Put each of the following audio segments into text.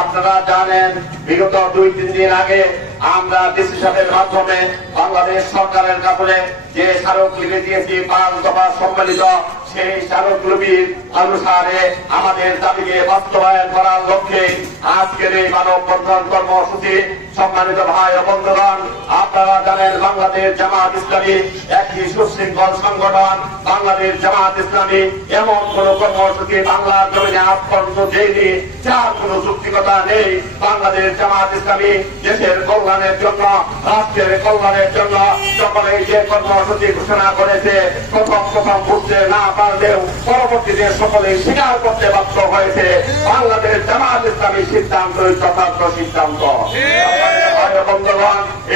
আপনারা জানেন বিগত 2-3 দিন আগে আমরা ডিসিশনের মাধ্যমে বাংলাদেশ সরকারের কাছে যে স্মারকলিপি দিয়েছি 5 দফা সম্মিলিত সেই স্মারকলিপির অনুসারে আমাদের দাবিকে বাস্তবায়ন করার লক্ষ্যে আজকের এই মানববন্ধন কর্মসূচি। সম্মানিত ভাই ও বন্ধুগণ, আপনারা জানেন বাংলাদেশ জামাত ইসলামী একটি সুশৃঙ্খল সংগঠন। বাংলাদেশ জামাত ইসলামী এমন কোন কর্মসূচি বাংলার জমিনে আজ পর্যন্ত দেয়নি যার কোন যুক্তিকতা নেই। বাংলাদেশ জামাত ইসলামী দেশের কল্যাণের জন্য, রাষ্ট্রের কল্যাণের জন্য সকলেই যে কর্মসূচি ঘোষণা করেছে প্রথম বুঝতে না পারলেও পরবর্তীতে সকলেই স্বীকার করতে বাধ্য হয়েছে বাংলাদেশ জামাত ইসলামী সিদ্ধান্তই যথার্থ সিদ্ধান্ত।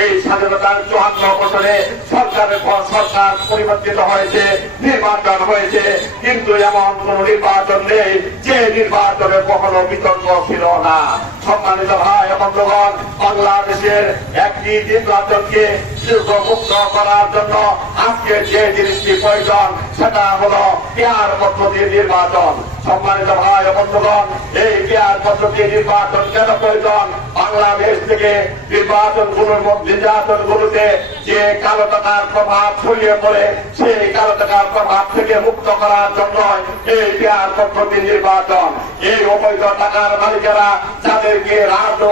এই স্বাধীনতার 54 বছরে সরকারের পর সরকার পরিবর্তিত হয়েছে, নির্বাচন হয়েছে, কিন্তু এমন কোন নির্বাচন নেই যে নির্বাচনে কখনো বিতর্ক ছিল না। সম্মানিত ভাই ও বন্ধুগণ, বাংলাদেশের একটি নির্বাচনকে মুক্ত করার জন্য আজকে যে জিনিসটি প্রয়োজন সেটা হলো পেয়ার পদ্ধতির নির্বাচন। সম্মানিত ভাই ও বন্ধুগণ, এই পেয়ার পদ্ধতির নির্বাচন কেন প্রয়োজন? বাংলাদেশ থেকে নির্বাচনগুলোতে যে কালো টাকার প্রভাব ছড়িয়ে পড়ে সেই কালো টাকার প্রভাব থেকে মুক্ত করার জন্য এই পেয়ার পদ্ধতির নির্বাচন। এই অবৈধ টাকার মালিকেরা যাদেরকে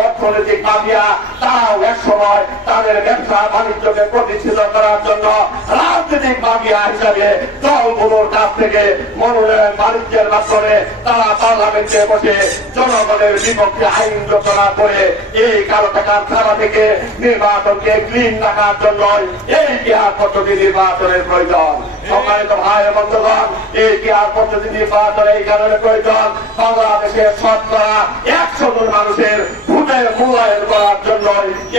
অর্থনৈতিক মাফিয়া, তারাও এক সময় তাদের ব্যবসা বাণিজ্যকে প্রতিষ্ঠিত করার জন্য রাজনৈতিক মাফিয়া হিসাবে দলগুলোর কাছ থেকে মনোনয়ন বাণিজ্যের মাধ্যমে তারা পার্লামেন্টে বসে জনগণের বিপক্ষে আইন রচনা করে এই কালো টাকার ছাড়া থেকে নির্বাচনকে ক্লিন রাখার জন্য এই পেয়ার পদ্ধতি নির্বাচনের প্রয়োজন। সম্মানিত ভাই ও বন্ধুগণ, এই পেয়ার পদ্ধতি নির্বাচন এই কারণে প্রয়োজন, বাংলাদেশের শতকরা 100 জন মানুষের ভোটের মূল্যায়ন করার জন্য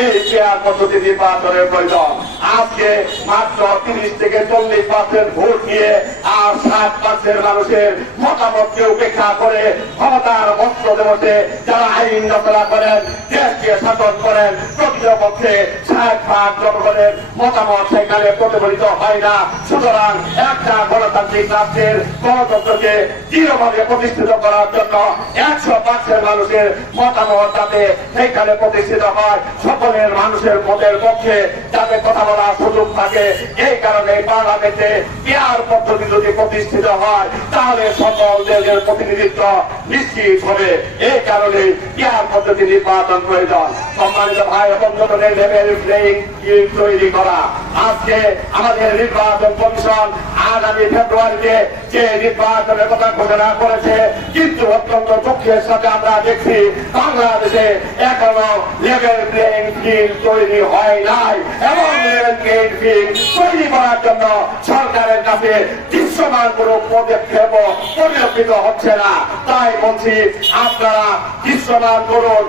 এই পেয়ার পদ্ধতি নির্বাচনের প্রয়োজন। আজকে মাত্র 30 থেকে 40% ভোট নিয়ে আর 60% মানুষের মতামতকে উপেক্ষা করে ক্ষমতার অস্ত্র দেবতে যারা আইন রচনা করেন, দেশকে শাসন করেন, প্রকৃতপক্ষে 60% জনগণের মতামত সেখানে প্রতিফলিত হয় না। সুতরাং একটা গণতান্ত্রিক রাষ্ট্রের গণতন্ত্রকে দৃঢ়ভাবে প্রতিষ্ঠিত করার জন্য 100% মানুষের মতামত যাতে সেখানে প্রতিষ্ঠিত হয়, সকলের মানুষের মতের পক্ষে যাতে কথা বলার সুযোগ থাকে, এই কারণে পার্লামেন্টে পেয়ার পদ্ধতি যদি প্রতিষ্ঠিত হয় তাহলে সকল দেশের প্রতিনিধিত্ব নিশ্চিত হবে। এই কারণে পেয়ার পদ্ধতি নির্বাচন প্রয়োজন। সম্মানিত ভাই ও বন্ধুগণের লেভেল প্লেইং ফিল্ড তৈরি করা। আজকে আমাদের নির্বাচন কমিশন আগামী ফেব্রুয়ারিতে যে নির্বাচনের কথা ঘোষণা করেছে, কিন্তু অত্যন্ত দুঃখের সাথে আমরা দেখছি বাংলাদেশে এখনো লেভেল প্লেইং ফিল্ড তৈরি হয় নাই এবং লেভেল প্লেইং ফিল্ড তৈরি করার জন্য সরকারের কাছে দৃশ্যমান কোন পদক্ষেপ পরিলক্ষিত হচ্ছে না। তাই বলছি, আপনারা দৃশ্যমান করুন।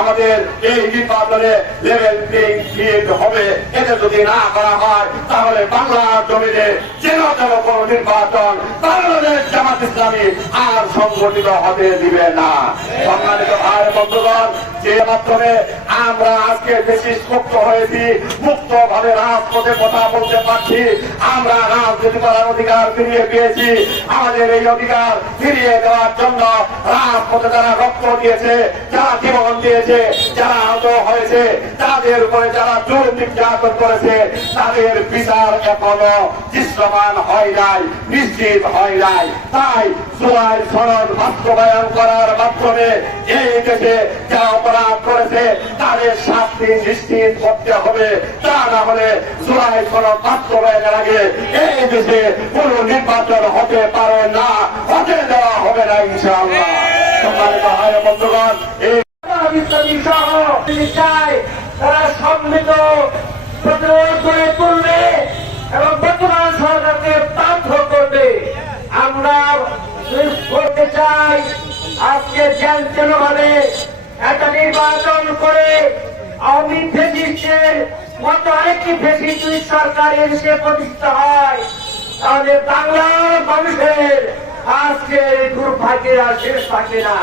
আমাদের এই নির্বাচনে লেভেল প্লেইং ফিল্ড হবে। এটা যদি না করা হয় তাহলে বাংলার জমিনে যেন কোন নির্বাচন বাংলাদেশ জামাত ইসলামী আর সংগঠিত হতে দিবে না। সম্মানিত ভাই বন্ধুগণ, যে মাধ্যমে আমরা আজকে বেশি মুক্ত হয়েছি, মুক্ত ভাবে রাজপথে কথা বলতে পারছি, আমরা রাজনীতি করার অধিকার ফিরিয়ে পেয়েছি। আমাদের এই অধিকার ফিরিয়ে দেওয়ার জন্য রাজপথে যারা রক্ত দিয়েছে, যারা জীবন দিয়েছে, যারা আহত হয়েছে, তাদের উপরে যারা জুলুম নির্যাতন করেছে, তাদের বিচার এখনো দৃশ্যমান হয় নাই, নিশ্চিত হয় নাই। তাই জুলাই সনদ বাস্তবায়ন করার মাধ্যমে এই দেশে যারা অপরাধ করেছে তাদের শাস্তি নিশ্চিত করতে হবে। তা না হলে জুলাই সনদ বাস্তবায়নের আগে এই দেশে কোন নির্বাচন হতে পারে না, হতে দেওয়া হবে না ইনশাআল্লাহ। সম্মানিত ভাই বন্ধুগণ, এই সহ তিনি চায় তারা সম্মিলিত প্রতিরোধ করে তুলবে এবং বর্তমান সরকারকে বাধ্য করবে। আমরা করতে চাই আজকে জ্যান্ত ভাবে একটা নির্বাচন করে আওয়ামী ফেসিস্টের মতো আরেকটি ফেসিস্ট সরকার এসে প্রতিষ্ঠিত হয়, তাহলে বাংলার মানুষের আজকে দুর্ভাগ্যের আর শেষ থাকে না।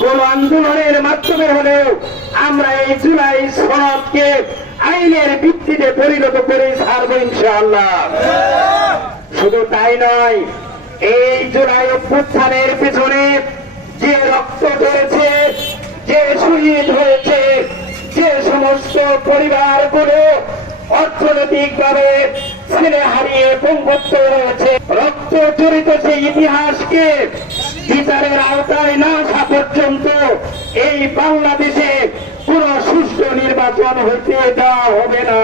কোন আন্দোলনের মাধ্যমে হলেও আমরা এই জুলাই সনদকে আইনের ভিত্তিতে পরিণত করে ছাড়বো ইনশাআল্লাহ। শুধু তাই নয়, এই জুলাই অভ্যুত্থানের পেছনে যে রক্ত ঝরেছে, শহীদ হয়েছে, যে সমস্ত পরিবারগুলো অর্থনৈতিকভাবে ছেলে হারিয়ে পঙ্গুত্ব হয়েছে, রক্ত জড়িত সেই ইতিহাসকে বিচারের আওতায় না আসা পর্যন্ত এই বাংলাদেশে কোন সুষ্ঠু নির্বাচন হইতে দেওয়া হবে না।